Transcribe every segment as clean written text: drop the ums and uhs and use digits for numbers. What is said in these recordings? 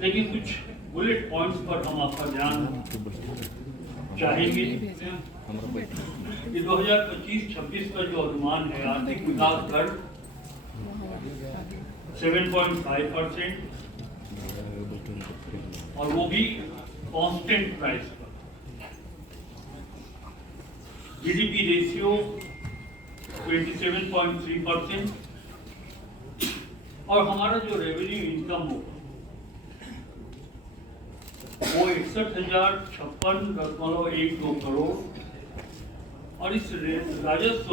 लेकिन कुछ bullet points पर हम आपका ध्यान चाहेंगे कि 2025-26 का जो अनुमान है आर्थिक विकास दर 7.5% और वो भी कांस्टेंट प्राइस पर। जीडीपी रेशियो 27.3% और हमारा जो रेवेन्यू इनकम होगा वो 61,056.12 करोड़ और इस राजस्व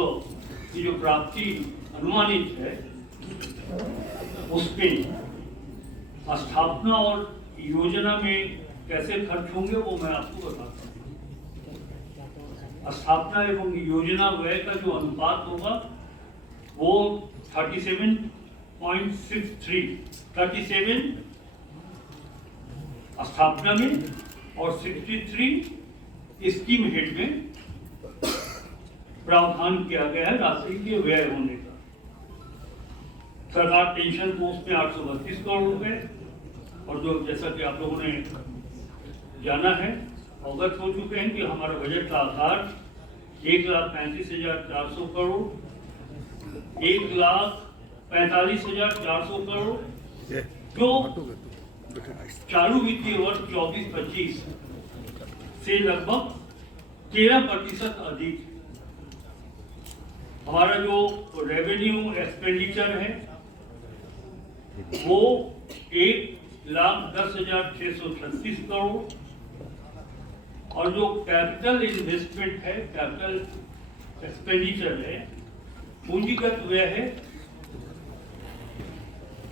की जो प्राप्ति अनुमानित है उसमें स्थापना और योजना में कैसे खर्च होंगे वो मैं आपको बताता हूँ। स्थापना एवं योजना व्यय का जो अनुपात होगा वो 37 स्थापना में और 63 स्कीम हेड में प्रावधान किया गया है राशि के व्यय होने का। सरकार पेंशन कोष में 832 करोड़ रुपए और जो जैसा कि आप लोगों ने जाना है अवगत हो चुके हैं कि हमारा बजट का आकार 1,35,400 करोड़ 1,45,400 करोड़ जो चालू वित्तीय वर्ष 24-25 से लगभग 13% अधिक। हमारा जो रेवेन्यू एक्सपेंडिचर है वो 1,10,636 करोड़ और जो कैपिटल इन्वेस्टमेंट है कैपिटल एक्सपेंडिचर है पूंजीगत व्यय है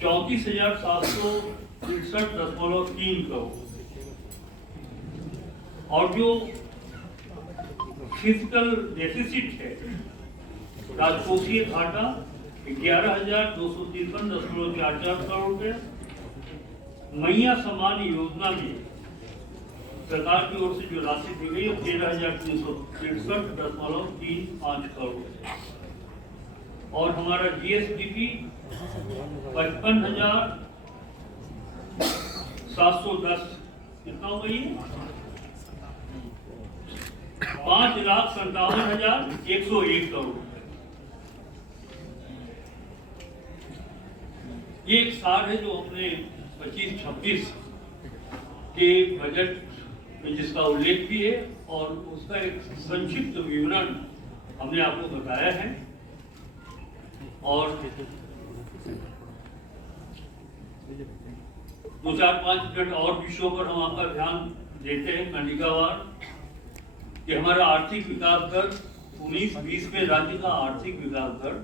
34,763.3 करोड़ और जो फिजिकल डेफिसिट है राजकोषीय घाटा 11,253.44 करोड़ रुपए। मैया समान योजना में सरकार की ओर से जो राशि दी गई है 13,363.35 करोड़ और हमारा जीएसडीपी 55,710 कितना हो गई 5,57,101 करोड़। ये एक सार है जो अपने 25-26 के बजट में जिसका उल्लेख भी है और उसका एक संक्षिप्त विवरण हमने आपको बताया है और 2-4-5 मिनट और विषयों पर हम आपका ध्यान देते हैं कंडिकावार कि हमारा आर्थिक विकास दर 19-20 में राज्य का आर्थिक विकास दर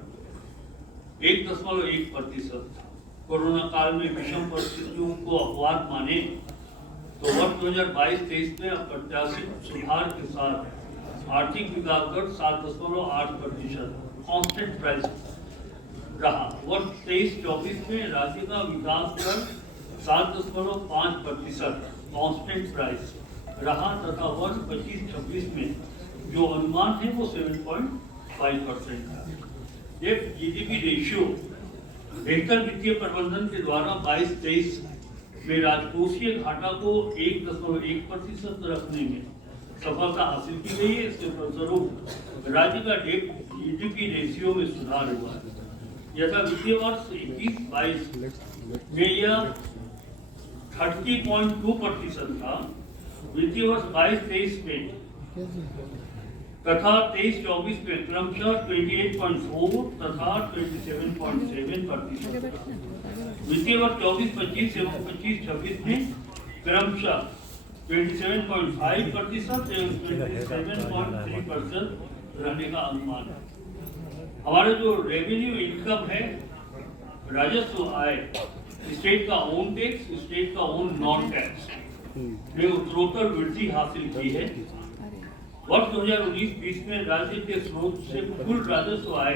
1.1% था। कोरोना काल में विषम परिस्थितियों को अपवाद माने तो वर्ष 2022-23 में अप्रत्याशित सुधार के साथ आर्थिक विकास दर 7.8% कांस्टेंट प्राइस रहा। वर्ष 23-24 में राज्य का विकास दर 7.5% कांस्टेंट प्राइस रहा तथा वर्ष 25-26 में जो अनुमान है वो 7.5% था। ये जीडीपी रेशियो बेहतर वित्तीय प्रबंधन के द्वारा 22-23 में राजकोषीय घाटा को 1.1% रखने में सफलता हासिल की गई है। इसके फलस्वरूप राज्य का डेट जीडीपी रेशियो में सुधार हुआ है। यथा वित्तीय वर्ष 21-22 में यह 30.2% था। वित्तीय वर्ष 22-23 में तथा 23-24 में क्रमशः 28.4 तथा 27.7%। वित्तीय वर्ष 24-25 एवं 25-26 में क्रमशः 27.5% एवं 27.3% रहने का अनुमान है। हमारा जो रेवेन्यू इनकम है राजस्व आय स्टेट का ओन टैक्स स्टेट का ओन नॉन टैक्स ने उत्तरोत्तर वृद्धि हासिल की है। वर्ष 2019-20 में राज्य के स्रोत से कुल राजस्व आय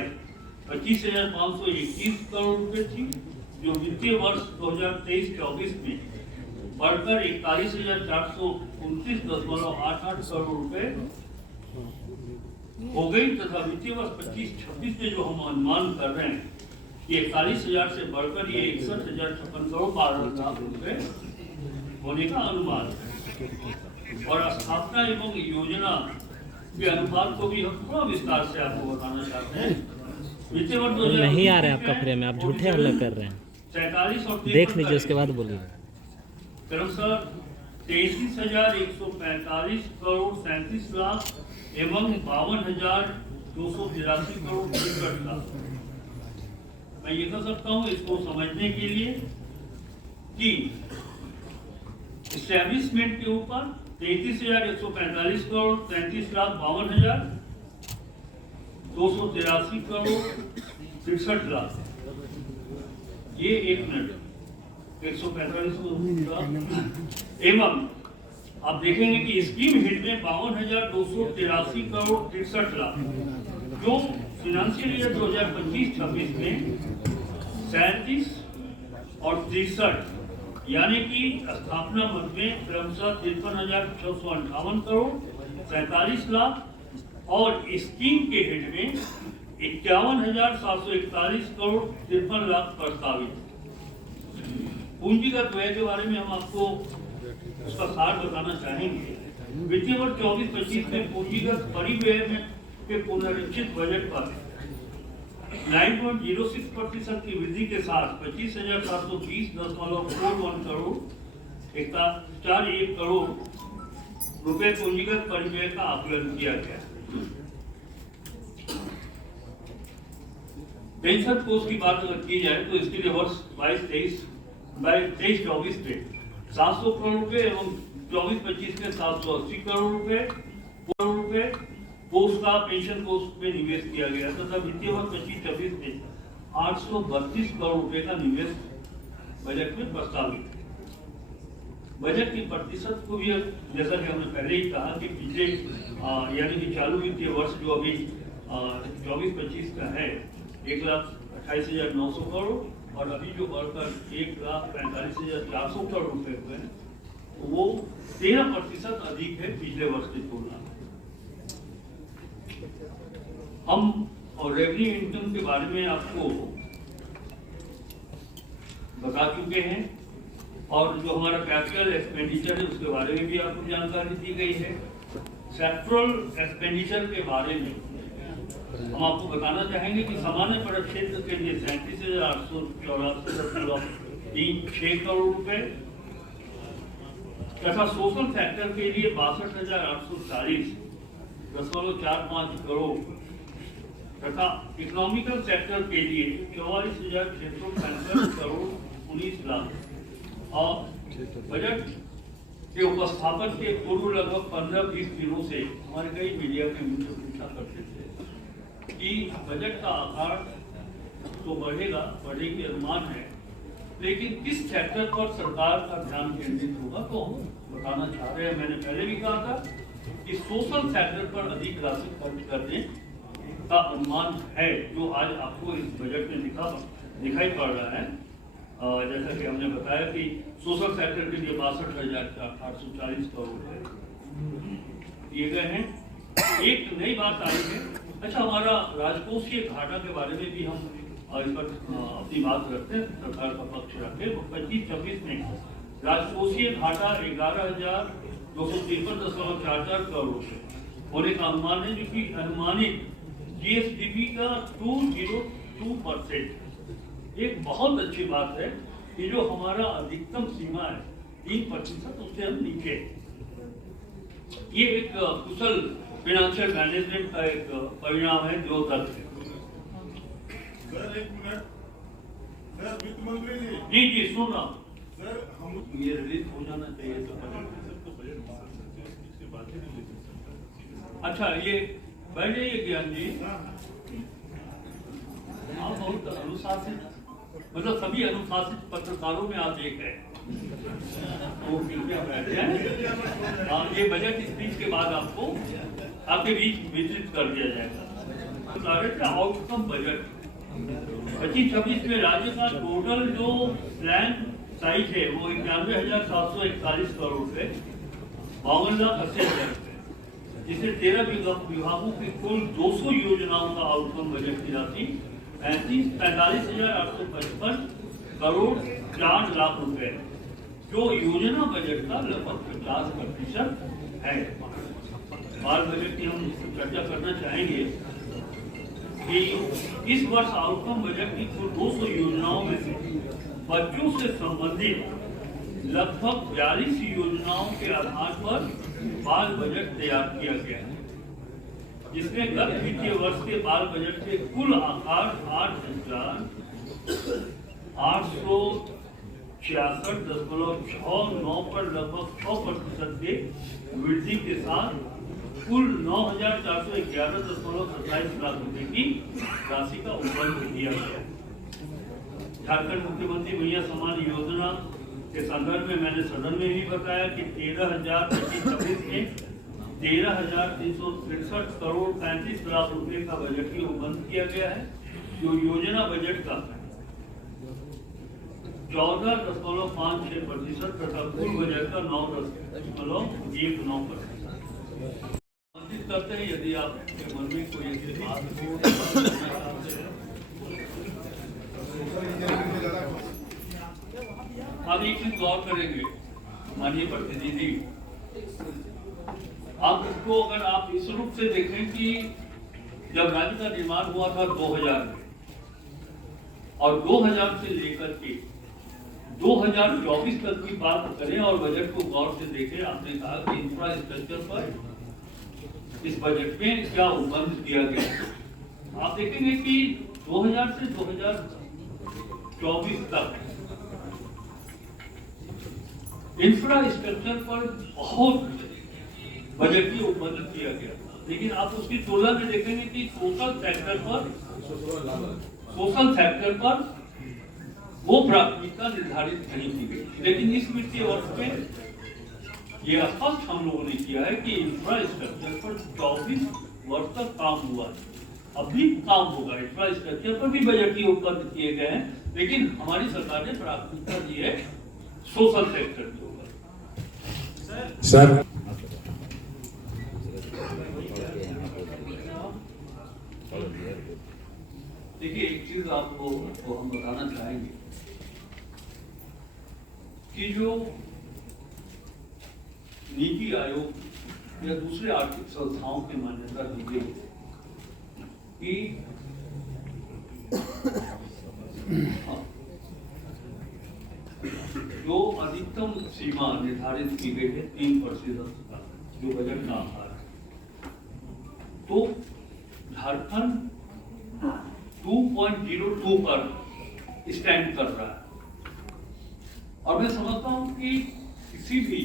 25,521 करोड़ रुपए थी जो वित्तीय वर्ष 2023-24 में बढ़कर 41,429.88 करोड़ रुपए हो गई तथा वित्तीय वर्ष 25-26 में जो हम अनुमान कर रहे हैं कि 41,000 से बढ़कर ये 61,056 करोड़ 12 लाख रुपए होने का अनुमान है। और स्थापना एवं योजना के अनुपात को भी हम थोड़ा विस्तार से आपको बताना चाहते हैं। वित्तीय वर्ष नहीं आ रहा है आपका फ्रेम में, आप झूठे हल्ला कर रहे हैं। 47 और देख लीजिए, उसके बाद बोलिए। क्रमशः 33,145 करोड़ 37 लाख एवं 52,283 करोड़ 63 लाख। मैं ये कह सकता हूँ इसको समझने के लिए कि इस्टेब्लिशमेंट के ऊपर 33,145 करोड़ 33,52,283 करोड़ 63 लाख। ये 1 मिनट 145 एवं आप देखेंगे कि स्कीम हेड में 52,283 करोड़ 63 लाख, जो फाइनेंशियल ईयर 2025-26 में 37 और 63 यानी कि स्थापना मद में क्रमशः 53,658 करोड़ 47 लाख और स्कीम के हेड में 51,741 करोड़ 53 लाख प्रस्तावित। पूंजीगत व्यय के बारे में हम आपको उसका सार बताना चाहेंगे। वित्तीय वर्ष 24-25 में पूंजीगत परिव्यय में के पुनरीक्षित बजट पर 9.06% की वृद्धि के साथ 25,720.41 करोड़ 41 करोड़ रुपए पूंजीगत परिव्यय का आकलन किया गया। पेंशन कोष की बात अगर की जाए तो इसके लिए वर्ष 23-24 में 700 करोड़ रुपए एवं 24-25 में 780 करोड़ रुपए कोष का पेंशन कोष में निवेश किया गया तथा वित्तीय वर्ष 25-26 में 832 करोड़ रुपए का निवेश बजट में प्रस्तावित। बजट की प्रतिशत को भी जैसा कि हमने पहले ही कहा कि पिछले यानी कि चालू वित्तीय वर्ष जो अभी 24-25 का है 1,28,900 करोड़ और अभी जो बढ़कर 1,45,400 करोड़ रुपए हुए हैं वो 13% अधिक है पिछले वर्ष की तुलना में। हम और रेवेन्यू इनकम के बारे में आपको बता चुके हैं और जो हमारा कैपिटल एक्सपेंडिचर है उसके बारे में भी आपको जानकारी दी गई है। सेक्टरल एक्सपेंडिचर के बारे में हम आपको बताना चाहेंगे कि सामान्य परिक्षेत्र के लिए 37,884.36 करोड़ रुपए तथा सोशल सेक्टर के लिए 62,840.45 करोड़ तथा इकोनॉमिकल सेक्टर के लिए 44,665 करोड़ 19 लाख और बजट के उपस्थापन के पूर्व लगभग 15-20 दिनों से हमारे कई मीडिया के मुझसे पूछा करते थे कि बजट का आकार तो बढ़ने के अनुमान है, लेकिन किस सेक्टर पर सरकार का ध्यान केंद्रित होगा तो हम बताना चाह रहे हैं। मैंने पहले भी कहा था कि सोशल सेक्टर पर अधिक राशि खर्च करने का अनुमान है, जो आज आपको इस बजट में दिखाई पड़ रहा है। जैसा कि हमने बताया कि सोशल सेक्टर के लिए 62,840 करोड़ दिए गए हैं। एक नई बात आई है, अच्छा हमारा राजकोषीय घाटा के बारे में भी हम इस पर अपनी बात रखते हैं, सरकार का पक्ष रखते हैं। 25-26 में राजकोषीय घाटा 11,253.44 करोड़ होने का अनुमान है, जो कि अनुमानित जीएसडीपी का 202%। एक बहुत अच्छी बात है कि जो हमारा अधिकतम सीमा है 3%, उससे हम नीचे। ये एक कुशल फाइनेंशियल मैनेजमेंट का एक परिणाम है, जो तथ्य है। सर एक मिनट, सर वित्त मंत्री जी सुन रहा हूँ सर। हम ये रिलीज हो जाना चाहिए तो अच्छा ये बैठ जाइए ज्ञान जी। आप बहुत अनुशासित, मतलब सभी अनुशासित पत्रकारों में आप एक है। तो कृपया बैठ जाए। ये बजट स्पीच के बाद आपको आपके बीच वितरित कर दिया जाएगा। आउटकम बजट 25-26 में राज्य का टोटल जो प्लान साइज है वो 91,741 करोड़ रुपए 52,80,000 रुपए, जिसे 13 विभागों की कुल 200 योजनाओं का आउटकम बजट की राशि 45,855 करोड़ 4 लाख रुपए जो योजना बजट का लगभग 50% है। बाल बजट की हम चर्चा करना चाहेंगे कि इस वर्ष आउटकम बजट की कुल 200 योजनाओं में से बच्चों से संबंधित लगभग 42 योजनाओं के आधार पर बाल बजट तैयार किया गया है, जिसमें गत वित्तीय वर्ष के बाल बजट के कुल आकार 8,866.69 पर लगभग 6% के वृद्धि के साथ कुल 9,411.27 लाख रुपए की राशि का उपलब्ध किया गया। झारखंड मुख्यमंत्री भैया सम्मान योजना के संदर्भ में मैंने सदन में भी बताया कि 13,026 में 13,363 करोड़ 35 लाख रुपए का बजटीय उपबंध किया गया है, जो योजना बजट का 14.56% तथा कुल बजट का 9.19%। करते हैं यदि आपके मन में कोई ऐसी बात हो। हम एक चीज गौर करेंगे माननीय प्रतिनिधि, आप उसको अगर आप इस रूप से देखें कि जब राज्य का निर्माण हुआ था 2000 में और 2000 से लेकर के 2024 तक की बात करें और बजट को गौर से देखें, आपने कहा कि इंफ्रास्ट्रक्चर पर इस बजट में क्या उपबंध किया गया। आप देखेंगे कि 2000 से 2024 तक इंफ्रास्ट्रक्चर पर बहुत बजटीय उपबंध किया गया, लेकिन आप उसकी तुलना में देखेंगे कि सोशल सेक्टर पर वो प्राथमिकता निर्धारित नहीं की गई। लेकिन इस वित्तीय वर्ष में ये स्पष्ट हम लोगों ने किया है कि इंफ्रास्ट्रक्चर पर 24 वर्ष तक काम हुआ है, अभी काम होगा। इंफ्रास्ट्रक्चर पर भी बजटीय उपबंध किए गए हैं, लेकिन हमारी सरकार ने प्राथमिकता दी है सोशल सेक्टर के ऊपर। सर देखिए, एक चीज आपको हम बताना चाहेंगे कि जो नीति आयोग या दूसरे आर्थिक संस्थाओं की मान्यता दी गई कि जो अधिकतम सीमा निर्धारित की गई है 3% का जो बजट का आधार है, तो झारखंड 2.02 पर स्टैंड कर रहा है। और मैं समझता हूं कि किसी भी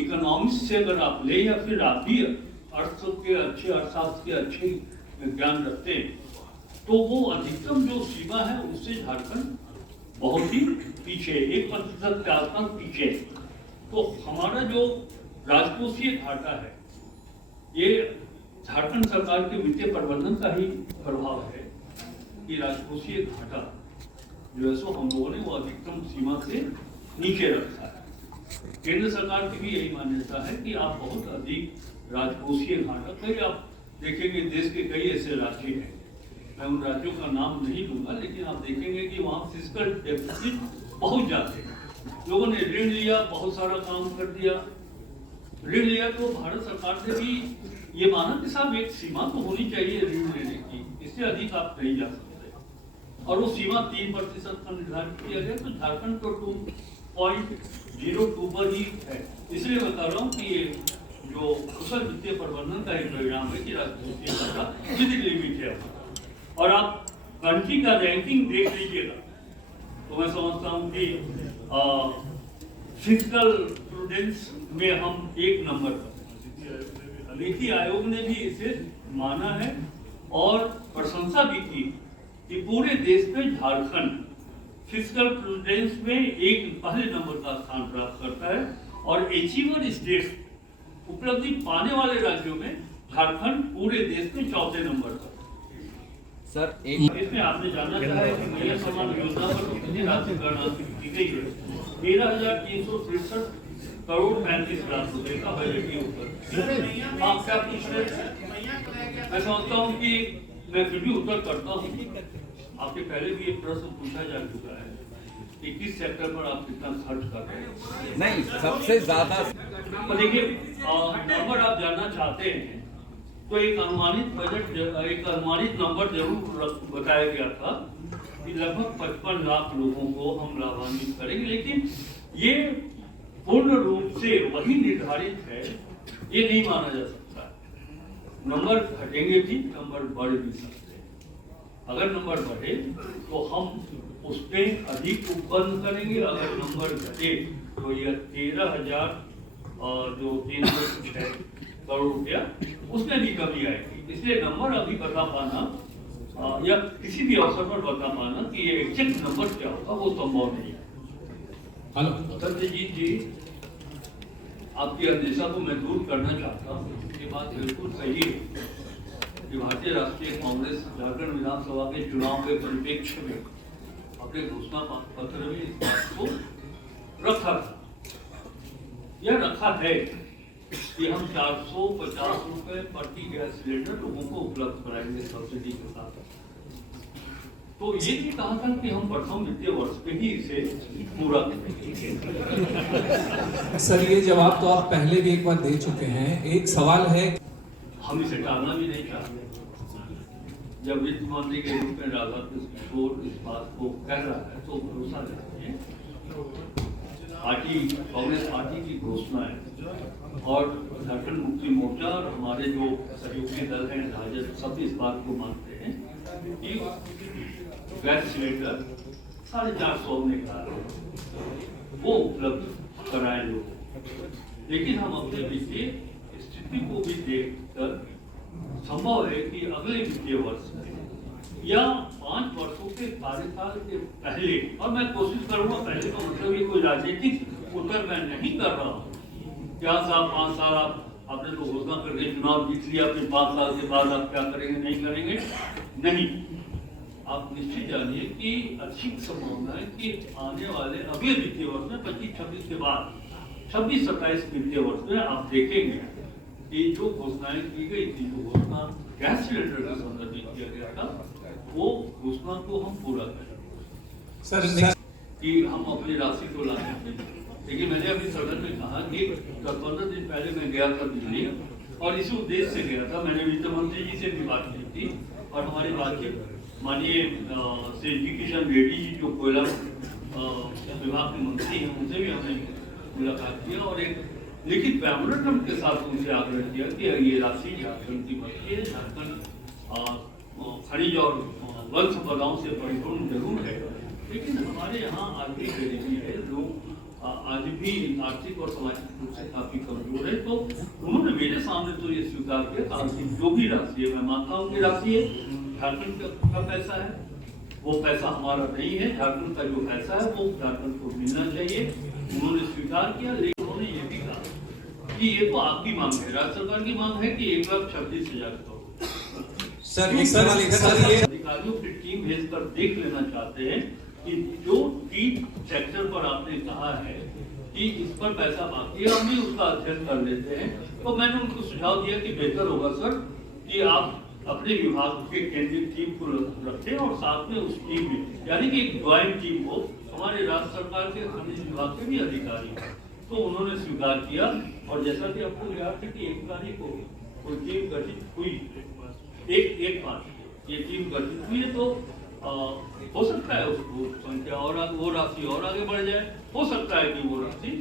इकोनॉमिक्स से अगर आप ले या फिर आप भी अर्थशास्त्र के अच्छे ज्ञान रखते हैं, तो वो अधिकतम जो सीमा है उससे झारखंड बहुत ही पीछे, 1% के आसपास पीछे। तो हमारा जो राजकोषीय घाटा है, ये झारखंड सरकार के वित्तीय प्रबंधन का ही प्रभाव है कि राजकोषीय घाटा जो है सो हम लोगों ने वो अधिकतम सीमा से नीचे रखा है। केंद्र सरकार की भी यही मान्यता है कि आप बहुत अधिक राजकोषीय घाटा, कई आप देखेंगे देश के कई ऐसे राज्य हैं, मैं उन राज्यों का नाम नहीं लूंगा, लेकिन आप देखेंगे कि वहाँ फिस्कल डेफिसिट बहुत जाते हैं। लोगों ने ऋण लिया, बहुत सारा काम कर दिया, ऋण लिया तो भारत सरकार ने भी ये माना कि साहब एक सीमा तो होनी चाहिए ऋण लेने की, इससे अधिक आप नहीं जा सकते, और वो सीमा 3% का निर्धारित किया गया। तो झारखंड तो 2.02 पर ही है। इसलिए बता रहा हूँ कि ये जो कुशल वित्तीय प्रबंधन का एक परिणाम है कि राजकोषीय घाटा कितनी लिमिट है। और आप कंट्री का रैंकिंग देख लीजिएगा तो मैं समझता हूँ कि फिजिकल प्रूडेंस में हम 1 नंबर पर। नीति आयोग ने भी इसे माना है और प्रशंसा भी की कि पूरे देश में झारखंड फिजिकल प्रूडेंस में पहले नंबर का स्थान प्राप्त करता है, और अचीवर स्टेट्स उपलब्धि पाने वाले राज्यों में झारखंड पूरे देश में 4थे नंबर पर। सर इसमें आपने जानना चाहा कि भैया सम्मान योजना पर कितनी राशि गणना की गई है। 13,363 करोड़ 35 लाख रुपए का बजटीय उपबंध। आप क्या पूछ रहे थे? मैं समझता हूँ कि मैं फिर भी उत्तर करता हूँ। आपके पहले भी एक प्रश्न पूछा जा चुका है कि किस सेक्टर पर आप कितना खर्च कर रहे हैं। नहीं, सबसे ज्यादा तो देखिए नंबर आप जानना चाहते हैं तो एक अनुमानित बजट एक अनुमानित नंबर जरूर बताया गया था कि लगभग 55 लाख लोगों को हम लाभान्वित करेंगे, लेकिन ये पूर्ण रूप से वही निर्धारित है ये नहीं माना जा सकता। नंबर घटेंगे भी, नंबर बढ़ भी सकते हैं। अगर नंबर बढ़े तो हम उसमें अधिक उत्पन्न करेंगे, अगर नंबर घटे तो यह 13,000 जो 306 करोड़ रुपया उसमें भी कमी आएगी। इसलिए नंबर अभी बता पाना या किसी भी अवसर पर बता पाना कि ये एग्जैक्ट नंबर क्या होगा वो संभव नहीं है। हेलो सत्यजीत जी, आपकी अंदेशा को मैं दूर करना चाहता हूँ। ये बात बिल्कुल सही है कि भारतीय राष्ट्रीय कांग्रेस झारखंड विधानसभा के चुनाव के परिप्रेक्ष्य में अपने घोषणा पत्र में इस बात को रखा था, यह रखा है कि हम 450 रुपए प्रति गैस सिलेंडर लोगों को उपलब्ध कराएंगे सब्सिडी के साथ। तो ये भी कहा था कि हम प्रथम वित्तीय वर्ष पे ही इसे पूरा करेंगे। सर, ये जवाब तो आप पहले भी एक बार दे चुके हैं। एक सवाल है, हम इसे टालना भी नहीं चाहते। जब वित्त मंत्री के रूप में राधाकृष्ण किशोर इस बात को कह रहा है तो भरोसा रखिए, पार्टी कांग्रेस पार्टी की घोषणा है और झारखंड मुक्ति मोर्चा और हमारे जो सहयोगी दल हैं राजद सब इस बात को मानते हैं कि गैस सिलेंडर 450 में कहा वो उपलब्ध कराए लोग। लेकिन हम अपने वित्तीय स्थिति को भी देखकर संभव है कि अगले वित्तीय वर्ष में या 5 वर्षों के कार्यकाल के पहले, और मैं कोशिश करूंगा पहले तो मतलब ये कोई राजनीतिक उत्तर मैं नहीं कर रहा हूँ। क्या साहब 5 साल आपने तो घोषणा करके चुनाव जीत लिया, फिर 5 साल के बाद आप क्या करेंगे नहीं करेंगे, नहीं। आप निश्चित जानिए कि अच्छी संभावना है कि आने वाले अगले वित्तीय वर्ष में 25-26 के बाद 26-27 वित्तीय वर्ष में आप देखेंगे कि जो घोषणाएं की गई थी, जो घोषणा गैस सिलेंडर के संदर्भ में किया गया था, वो घोषणा को हम पूरा करेंगे। सर कि हम अपनी राशि को ला सकते हैं। लेकिन मैंने अभी सदन में कहा कि 10-15 दिन पहले मैं गया था दिल्ली और इसी उद्देश्य से गया था। मैंने वित्त मंत्री जी से भी बात की थी और हमारी बातचीत माननीय श्री जी किशन रेड्डी जी जो कोयला विभाग के मंत्री हैं उनसे भी हमने मुलाकात किया और एक लिखित मेमोरेंडम के साथ उनसे आग्रह किया कि ये राशि झारखंड की बनती है। झारखंड खनिज और वन संपदाओं से परिपूर्ण जरूर है, लेकिन हमारे यहाँ आज भी गरीबी है, लोग आज भी आर्थिक और सामाजिक रूप से काफी कमजोर है। तो उन्होंने मेरे सामने तो ये स्वीकार किया कि जो भी राशि है, मैं मानता हूँ कि राशि है झारखंड का पैसा है, वो पैसा हमारा नहीं है। झारखंड का जो पैसा है वो झारखंड को मिलना चाहिए, उन्होंने स्वीकार किया। लेकिन उन्होंने ये भी कहा कि ये तो आपकी मांग है, राज्य सरकार की मांग है कि 1,26,000 करोड़। सर एक सवाल ये अधिकारियों की टीम भेजकर देख लेना चाहते हैं कि जो टीम सेक्टर पर आपने कहा है कि इस पर पैसा बाकी है, हम भी उसका अध्ययन कर लेते हैं। तो मैंने उनको सुझाव दिया कि बेहतर होगा सर कि आप अपने विभाग के केंद्रीय टीम को रखें और साथ में उस टीम में यानी कि एक ज्वाइंट टीम हो, हमारे राज्य सरकार के खनिज विभाग के भी अधिकारी। तो उन्होंने स्वीकार किया और जैसा कि आपको याद है कि 1 तारीख को वो टीम गठित हुई, एक बात ये टीम गठित हुई है। तो हो सकता है उसको संख्या और वो राशि और आगे बढ़ जाए, हो सकता है कि वो राशि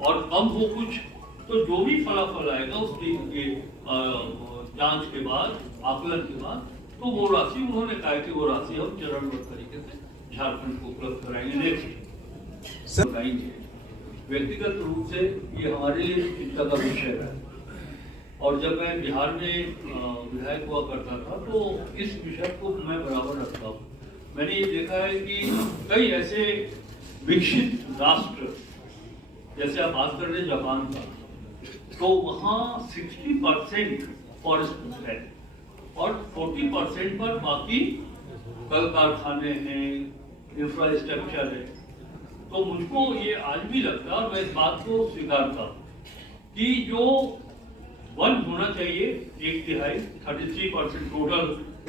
और कम हो कुछ। तो जो भी फलाफल आएगा उस टीम के जांच के बाद, आकलन के बाद, तो वो राशि उन्होंने कहा कि वो राशि हम चरणबद्ध तरीके से झारखंड को उपलब्ध कराएंगे। नेक्स्ट बताएंगे, व्यक्तिगत रूप से ये हमारे लिए चिंता का विषय है और जब मैं बिहार में विधायक हुआ करता था तो इस विषय को मैं बराबर रखता हूँ। मैंने ये देखा है कि कई ऐसे विकसित राष्ट्र, जैसे आप बात कर रहे हैं जापान का, तो वहाँ 60% फॉरेस्ट है और 40% पर बाकी कल कारखाने हैं, इंफ्रास्ट्रक्चर है। तो मुझको ये आज भी लगता है और मैं इस बात को स्वीकारता हूँ कि जो वन होना चाहिए 1/3 33% टोटल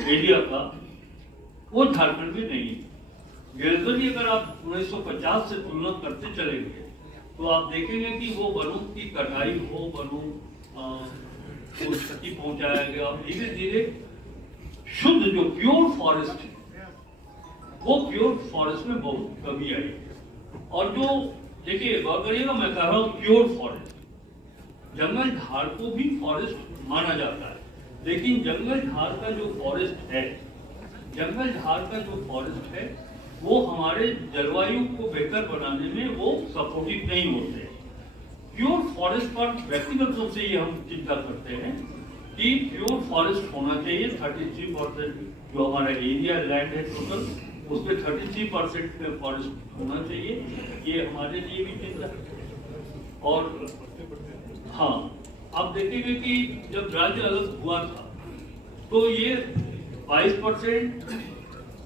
एरिया का, वो झारखंड में नहीं है। जनरली अगर आप 1950 से तुलना करते चलेंगे तो आप देखेंगे कि वो वनों की कटाई हो, वनों को क्षति पहुंचाया गया, और धीरे धीरे शुद्ध जो प्योर फॉरेस्ट है वो प्योर फॉरेस्ट में बहुत कमी आई है। और जो देखिए गौर करिएगा, मैं कह रहा हूँ प्योर फॉरेस्ट, जंगल झाड़ को भी फॉरेस्ट माना जाता है, लेकिन जंगल झाड़ का जो फॉरेस्ट है, जंगल झाड़ का जो फॉरेस्ट है वो हमारे जलवायु को बेहतर बनाने में वो सपोर्टिव नहीं होते। प्योर फॉरेस्ट पर व्यक्तिगत रूप से ये हम चिंता करते हैं कि प्योर फॉरेस्ट होना चाहिए। 33% जो हमारा एरिया लैंड है टोटल, उसमें 33% में फॉरेस्ट होना चाहिए, ये हमारे लिए भी चिंता है। और हाँ, आप देखेंगे कि जब राज्य अलग हुआ था तो ये 22%,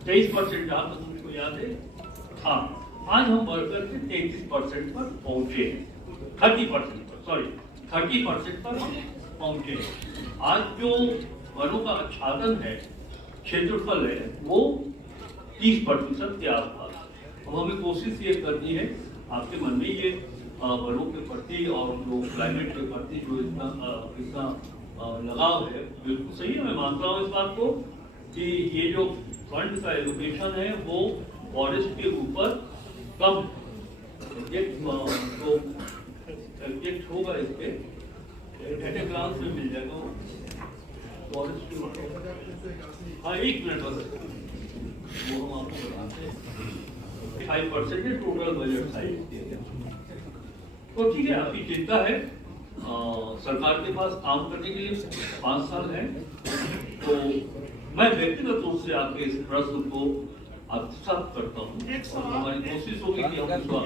23% आप मुझको याद है, हाँ, आज हम बढ़कर के 33% पर पहुंचे, 30% पर, सॉरी 30% पर हम पहुंचे। आज जो वनों का आच्छादन है, क्षेत्रफल है, वो 30% के आसपास। अब हमें कोशिश ये करनी है, आपके मन में ये वनों के प्रति और जो क्लाइमेट के प्रति जो इतना लगाव है, बिल्कुल सही है। मैं मानता हूँ इस बात को कि ये जो फंड का एलोकेशन है वो फॉरेस्ट के ऊपर कम एग्जेक्ट होगा, इस पे एट ए ग्लांस में मिल जाएगा फॉरेस्ट के ऊपर। हाँ, 1 मिनट बस, वो हम आपको बताते हैं। 5% है टोटल बजट साइज। तो ठीक है, आपकी चिंता है, सरकार के पास काम करने के लिए 5 साल है, तो मैं व्यक्तिगत रूप से आपके इस प्रश्न को आत्मसात करता हूँ। हमारी कोशिश होगी कि हम इसको